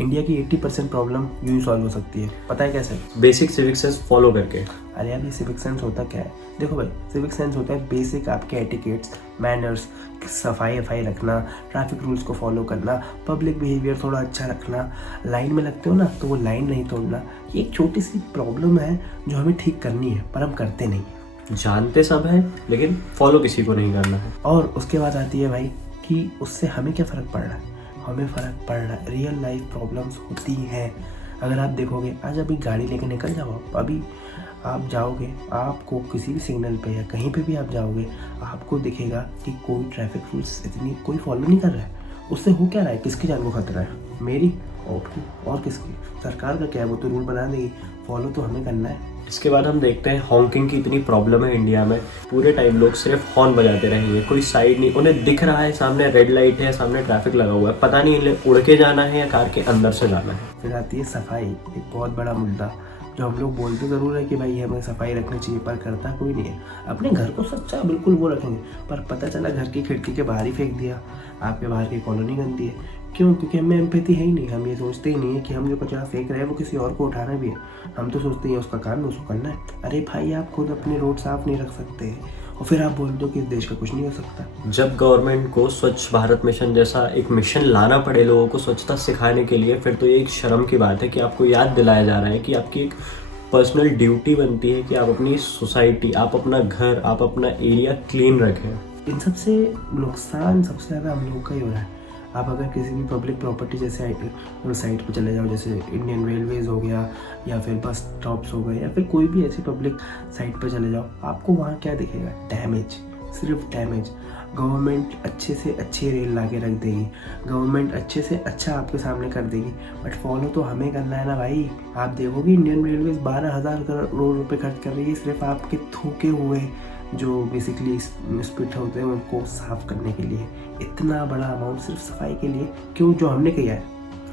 India की 80% problem यूँ ही solve हो सकती है। पता है कैसे? बेसिक सिविक सेंस फॉलो करके। अरे यार, ये सिविक सेंस होता क्या है? देखो भाई, सिविक सेंस होता है बेसिक आपके एटिकेट्स, मैनर्स, सफाई रखना, ट्रैफिक रूल्स को फॉलो करना, पब्लिक बिहेवियर थोड़ा अच्छा रखना, लाइन में लगते हो ना तो वो लाइन नहीं तोड़ना। ये एक छोटी सी प्रॉब्लम है जो हमें ठीक करनी है, पर हम करते नहीं। जानते सब है लेकिन फॉलो किसी को नहीं करना है। और उसके बाद आती है भाई कि उससे हमें क्या फ़र्क पड़ रहा है? हमें फ़र्क पड़ रहा है, रियल लाइफ प्रॉब्लम्स होती हैं। अगर आप देखोगे, आज अभी गाड़ी लेके निकल जाओ, अभी आप जाओगे, आपको किसी भी सिग्नल पे या कहीं पे भी आप जाओगे, आपको दिखेगा कि कोई ट्रैफिक रूल्स इतनी कोई फॉलो नहीं कर रहा है। उससे हो क्या रहा है? किसकी जान को खतरा है? मेरी और किसकी? सरकार का क्या है, वो तो रूल बना देगी, फॉलो तो हमें करना है। इसके बाद हम देखते हैं हॉकिंग की इतनी प्रॉब्लम है इंडिया में। पूरे टाइम लोग सिर्फ हॉर्न बजाते रहेंगे, कोई साइड नहीं, उन्हें दिख रहा है सामने रेड लाइट है, सामने ट्रैफिक लगा हुआ है, पता नहीं इन्हें उड़ के जाना है या कार के अंदर से जाना है। फिर आती है सफाई, एक बहुत बड़ा मुद्दा जो हम लोग बोलते ज़रूर है कि भाई हमें सफाई रखनी चाहिए, पर करता कोई नहीं है। अपने घर को सच्चा बिल्कुल वो रखेंगे, पर पता चला घर की खिड़की के बाहर ही फेंक दिया। आपके बाहर की कॉलोनी गंदी है, क्यों? क्योंकि हमें एम्पैथी है ही नहीं। हम ये सोचते ही नहीं है कि हम जो कचरा फेंक रहे हैं वो किसी और को उठाना भी है। हम तो सोचते हैं उसका काम है, उसको करना है। अरे भाई, आप खुद अपने रोड साफ नहीं रख सकते और फिर आप बोल दो कि इस देश का कुछ नहीं हो सकता। जब गवर्नमेंट को स्वच्छ भारत मिशन जैसा एक मिशन लाना पड़े लोगों को स्वच्छता सिखाने के लिए, फिर तो ये एक शर्म की बात है कि आपको याद दिलाया जा रहा है कि आपकी एक पर्सनल ड्यूटी बनती है कि आप अपनी सोसाइटी, आप अपना घर, आप अपना एरिया क्लीन रखें। इन सबसे नुकसान सबसे ज़्यादा हम लोग का ही हो रहा है। आप अगर किसी भी पब्लिक प्रॉपर्टी जैसे साइट पर चले जाओ, जैसे इंडियन रेलवेज़ हो गया या फिर बस स्टॉप्स हो गए या फिर कोई भी ऐसी पब्लिक साइट पर चले जाओ, आपको वहाँ क्या दिखेगा? डैमेज, सिर्फ डैमेज। गवर्नमेंट अच्छे से अच्छी रेल ला के रख देगी, गवर्नमेंट अच्छे से अच्छा आपके सामने कर देगी, बट फॉलो तो हमें करना है ना भाई। आप देखोगे इंडियन रेलवेज़ 12,000 करोड़ रुपए खर्च कर रही है सिर्फ आपके थूके हुए जो बेसिकली स्पिट होते हैं उनको साफ करने के लिए। इतना बड़ा अमाउंट सिर्फ सफाई के लिए, क्यों? जो हमने किया है।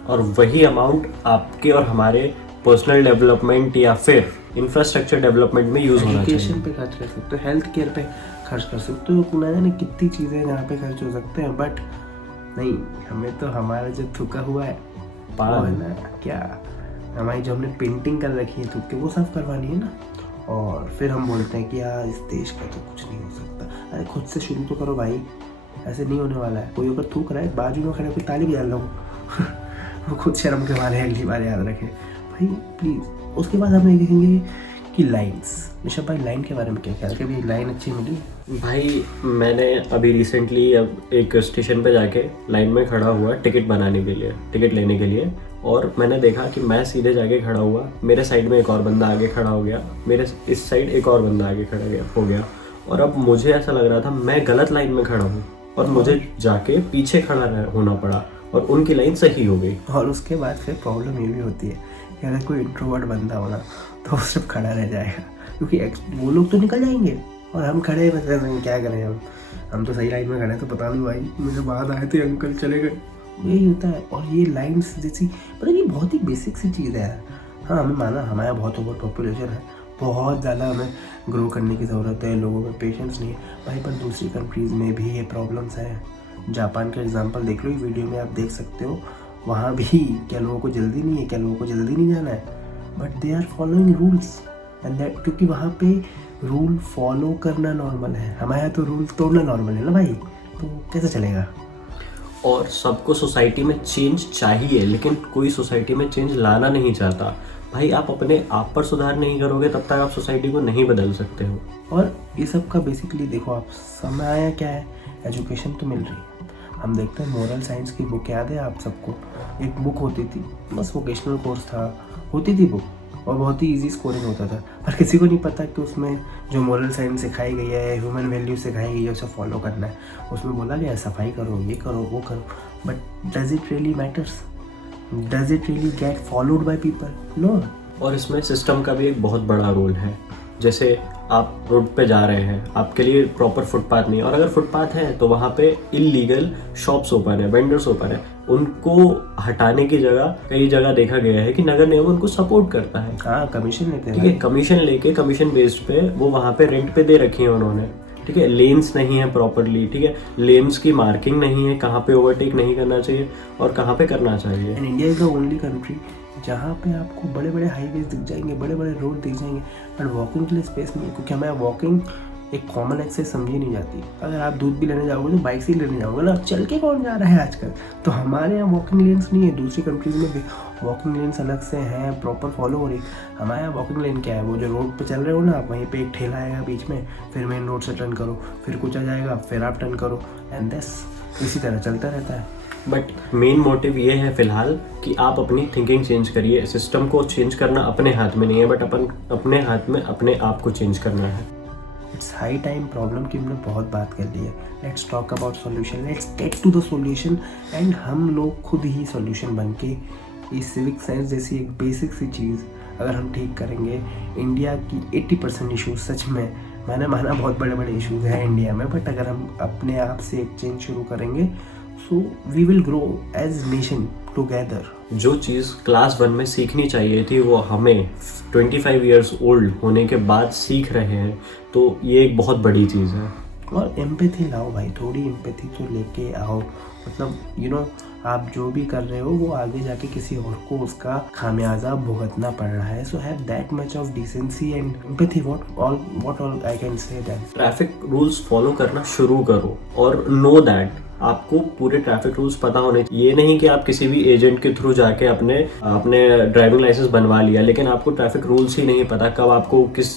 और वही अमाउंट आपके और हमारे पर्सनल डेवलपमेंट या फिर इंफ्रास्ट्रक्चर डेवलपमेंट में यूज़ होना चाहिए। एजुकेशन पे खर्च कर सकते हो, हेल्थ केयर पे खर्च कर सकते हो, ना जाने कितनी चीज़ें हैं जहाँ पे खर्च हो सकते हैं, बट नहीं, हमें तो हमारा जो थूका हुआ है वो है ना, क्या हमारी जो हमने पेंटिंग कर रखी है थूक के, वो साफ करवानी है ना। और फिर हम बोलते हैं कि यार इस देश का तो कुछ नहीं हो सकता। अरे खुद से शुरू तो करो भाई, ऐसे नहीं होने वाला है। कोई अगर थूक रहा है, बाजू में खड़े होकर ताली बजा लो वो खुद शर्म के मारे अगली बार याद रखे भाई, प्लीज़। उसके बाद हम ये देखेंगे कि लाइन्स। ऋषभ भाई, लाइन के बारे में क्या ख्याल? कभी लाइन अच्छी मिली? भाई मैंने अभी रिसेंटली अब एक स्टेशन पे जाके लाइन में खड़ा हुआ टिकट बनाने के लिए, टिकट लेने के लिए, और मैंने देखा कि मैं सीधे जाके खड़ा हुआ, मेरे साइड में एक और बंदा आगे खड़ा हो गया, मेरे इस साइड एक और बंदा आगे खड़ा हो गया, और अब मुझे ऐसा लग रहा था मैं गलत लाइन में खड़ा हूँ और मुझे जाके पीछे खड़ा होना पड़ा और उनकी लाइन सही हो गई। और उसके बाद फिर प्रॉब्लम ये भी होती है कि अगर कोई इंट्रोवर्ट बंदा हो ना तो वो सिर्फ खड़ा रह जाएगा, क्योंकि वो लोग तो निकल जाएंगे और हम खड़े हैं, क्या करें हम तो सही लाइन में खड़े हैं, तो पता नहीं भाई मेरे बाद आए थे अंकल चले गए, यही होता है। और ये लाइन्स जैसी मतलब ये बहुत ही बेसिक सी चीज़ है। हाँ, हमें माना हमारा बहुत ओवर पॉपुलेशन है, बहुत ज़्यादा हमें ग्रो करने की ज़रूरत है, लोगों में पेशेंस नहीं है भाई, पर दूसरी कंट्रीज़ में भी ये प्रॉब्लम्स हैं। जापान का एग्जांपल देख लो, वीडियो में आप देख सकते हो, वहाँ भी क्या लोगों को जल्दी नहीं है, क्या लोगों को जल्दी नहीं जाना है, but they are following rules and that, क्योंकि वहाँ पे रूल फॉलो करना नॉर्मल है। हमारे यहाँ तो रूल तोड़ना नॉर्मल है ना भाई, तो कैसे चलेगा? और सबको सोसाइटी में चेंज चाहिए, लेकिन कोई सोसाइटी में चेंज लाना नहीं चाहता। भाई आप अपने आप पर सुधार नहीं करोगे तब तक आप सोसाइटी को नहीं बदल सकते हो। और ये सब का बेसिकली देखो आप, समय आया क्या है, एजुकेशन तो मिल रही है। हम देखते हैं मोरल साइंस की बुक याद है आप सबको? एक बुक होती थी, बस वोकेशनल कोर्स था, होती थी बुक, और बहुत ही इजी स्कोरिंग होता था, पर किसी को नहीं पता कि उसमें जो मोरल साइंस सिखाई गई है, ह्यूमन वैल्यू सिखाई गई है, उसे फॉलो करना है। उसमें बोला गया है सफाई करो, ये करो, वो करो, but does it really matters? Does it really get followed by people? No. और इसमें सिस्टम का भी एक बहुत बड़ा रोल है। जैसे आप रोड पे जा रहे हैं, आपके लिए प्रॉपर फुटपाथ नहीं है, और अगर फुटपाथ है तो वहाँ पे इलीगल शॉप्स ओपन है, वेंडर्स ओपन है, उनको हटाने की जगह कई जगह देखा गया है कि नगर निगम उनको सपोर्ट करता है। हाँ, कमीशन लेते हैं, ठीक है, कमीशन लेके, कमीशन बेस्ड पे वो वहाँ पे रेंट पे दे रखी है उन्होंने। ठीक है, लेन्स नहीं है प्रॉपरली, ठीक है, लेन्स की मार्किंग नहीं है, कहाँ पे ओवरटेक नहीं करना चाहिए और कहाँ पे करना चाहिए। And India is the only country जहाँ पे आपको बड़े बड़े हाईवेज दिख जाएंगे, बड़े बड़े रोड दिख जाएंगे, बट वॉकिंग के लिए स्पेस नहीं है, क्योंकि हमें वॉकिंग एक कॉमन एक्सेस समझी नहीं जाती। अगर आप दूध भी लेने जाओगे तो बाइक से ही लेने जाओगे ना, चल के कौन जा रहा है आजकल। तो हमारे यहाँ वॉकिंग लेन्स नहीं है, दूसरी कंट्रीज़ में भी वॉकिंग लेन्स अलग से हैं, प्रॉपर फॉलो हो रही। हमारे यहाँ वॉकिंग लेन क्या है, वो जो रोड पे चल रहे हो ना आप, वहीं पे एक ठेला आएगा बीच में, फिर मेन रोड से टर्न करो, फिर कुछ आ जाएगा, फिर आप टर्न करो, एंड दिस इसी तरह चलता रहता है। बट मेन मोटिव ये है फिलहाल कि आप अपनी थिंकिंग चेंज करिए। सिस्टम को चेंज करना अपने हाथ में नहीं है, बट अपने हाथ में अपने आप को चेंज करना है। इट्स हाई टाइम प्रॉब्लम की हमने बहुत बात कर ली है। Let's talk about solution, let's get to the solution, and हम लोग खुद ही सॉल्यूशन बन के इस सिविक सेंस जैसी एक बेसिक सी चीज़ अगर हम ठीक करेंगे, इंडिया की 80% इशूज़, सच में मैंने माना बहुत बड़े बड़े इशूज़ हैं इंडिया में, बट अगर हम अपने आप से एक चेंज शुरू करेंगे, so we will grow as nation together. जो चीज़ क्लास 1 में सीखनी चाहिए थी वो हमें 25 ईयर्स ओल्ड होने के बाद सीख रहे हैं, तो ये एक बहुत बड़ी चीज़ है। और एम्पैथी लाओ भाई, थोड़ी एम्पैथी तो लेके आओ। मतलब यू नो आप जो भी कर रहे हो वो आगे जाके किसी और को उसका खामियाजा भुगतना पड़ रहा है। So have that much of decency and empathy, what all I can say that. Traffic rules follow करना शुरू करो और नो दैट आपको पूरे ट्रैफिक रूल्स पता होने चाहिए। ये नहीं कि आप किसी भी एजेंट के थ्रू जाके अपने ड्राइविंग लाइसेंस बनवा लिया, लेकिन आपको ट्रैफिक रूल्स ही नहीं पता, कब आपको किस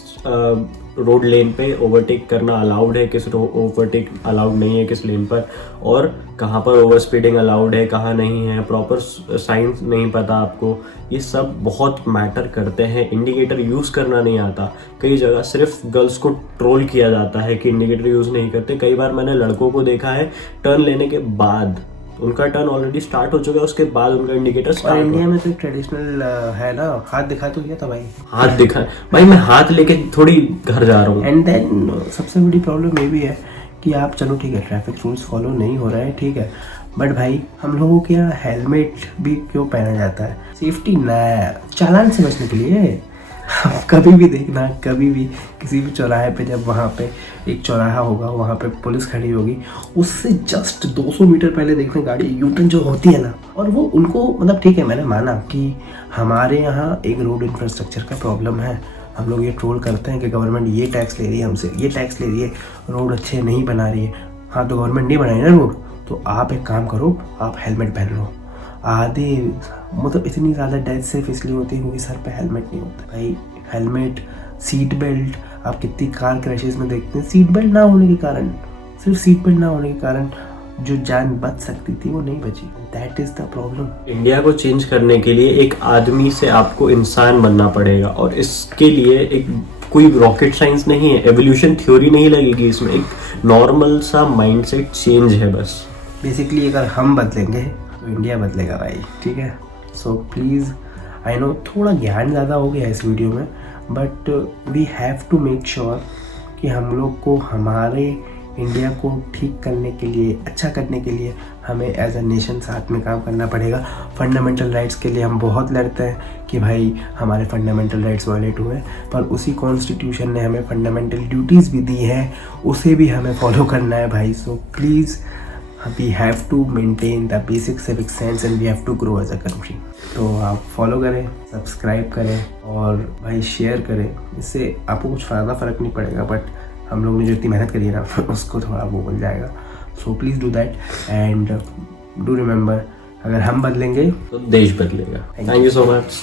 रोड लेन पे ओवरटेक करना अलाउड है, किस ओवरटेक अलाउड नहीं है किस लेन पर, और कहाँ पर ओवर स्पीडिंग अलाउड है, कहाँ नहीं है, प्रॉपर साइंस नहीं पता आपको। ये सब बहुत मैटर करते हैं। इंडिकेटर यूज़ करना नहीं आता, कई जगह सिर्फ गर्ल्स को ट्रोल किया जाता है कि इंडिकेटर यूज़ नहीं करते। कई बार मैंने लड़कों को देखा है टर्न लेने के बाद, उनका टर्न ऑलरेडी स्टार्ट हो चुका है, उसके बाद उनका इंडिकेटर स्टार्ट। और इंडिया में तो ट्रेडिशनल है ना, हाथ दिखा तो दिया था भाई, हाथ दिखा भाई, मैं हाथ लेके थोड़ी घर जा रहा हूँ। एंड देन सबसे बड़ी प्रॉब्लम ये भी है कि आप चलो ठीक है ट्रैफिक रूल्स फॉलो नहीं हो रहे हैं, ठीक है, बट भाई हम लोगों के यहाँ हेलमेट भी क्यों पहना जाता है? सेफ्टी ना, चालान से बचने के लिए। कभी भी देखना, कभी भी किसी भी चौराहे पे, जब वहाँ पे एक चौराहा होगा, वहाँ पे पुलिस खड़ी होगी, उससे जस्ट 200 मीटर पहले देखना गाड़ी यू टर्न जो होती है ना, और वो उनको मतलब ठीक है, मैंने माना कि हमारे यहाँ एक रोड इंफ्रास्ट्रक्चर का प्रॉब्लम है। हम लोग ये ट्रोल करते हैं कि गवर्नमेंट ये टैक्स ले रही है हमसे, ये टैक्स ले रही है, रोड अच्छे नहीं बना रही है। हाँ, तो गवर्नमेंट नहीं बनाई ना रोड, तो आप एक काम करो, आप हेलमेट पहन लो। आधे मतलब इतनी ज़्यादा डेथ सिर्फ इसलिए होती है क्योंकि सर पे हेलमेट नहीं होता भाई। हेलमेट, सीट बेल्ट, आप कितनी कार क्रैशेस में देखते हैं, सीट बेल्ट ना होने के कारण, सिर्फ सीट बेल्ट ना होने के कारण जो जान बच सकती थी वो नहीं बची। That is the problem. India को चेंज करने के लिए एक आदमी से आपको इंसान बनना पड़ेगा, और इसके लिए एक कोई रॉकेट साइंस नहीं है, एवोल्यूशन थ्योरी नहीं लगेगी इसमें, एक नॉर्मल सा माइंडसेट चेंज है बस। बेसिकली अगर हम बदलेंगे तो इंडिया बदलेगा भाई, ठीक है। सो प्लीज़, आई नो थोड़ा ज्ञान ज़्यादा हो गया इस वीडियो में, but we have to make sure कि हम लोग को हमारे इंडिया को ठीक करने के लिए, अच्छा करने के लिए हमें एज अ नेशन साथ में काम करना पड़ेगा। फंडामेंटल राइट्स के लिए हम बहुत लड़ते हैं कि भाई हमारे फंडामेंटल राइट्स वायलेट हुए, पर उसी कॉन्स्टिट्यूशन ने हमें फंडामेंटल ड्यूटीज़ भी दी हैं, उसे भी हमें फॉलो करना है भाई। So please, we have to maintain the basic civic sense and we have to grow as a country। तो आप फॉलो करें, सब्सक्राइब करें और भाई शेयर करें। इससे आपको कुछ फ़र्क नहीं पड़ेगा, बट हम लोग ने जो इतनी मेहनत करी है ना उसको थोड़ा वो बन जाएगा। So please do that and do remember, अगर हम बदलेंगे तो देश बदलेगा। Thank you so much.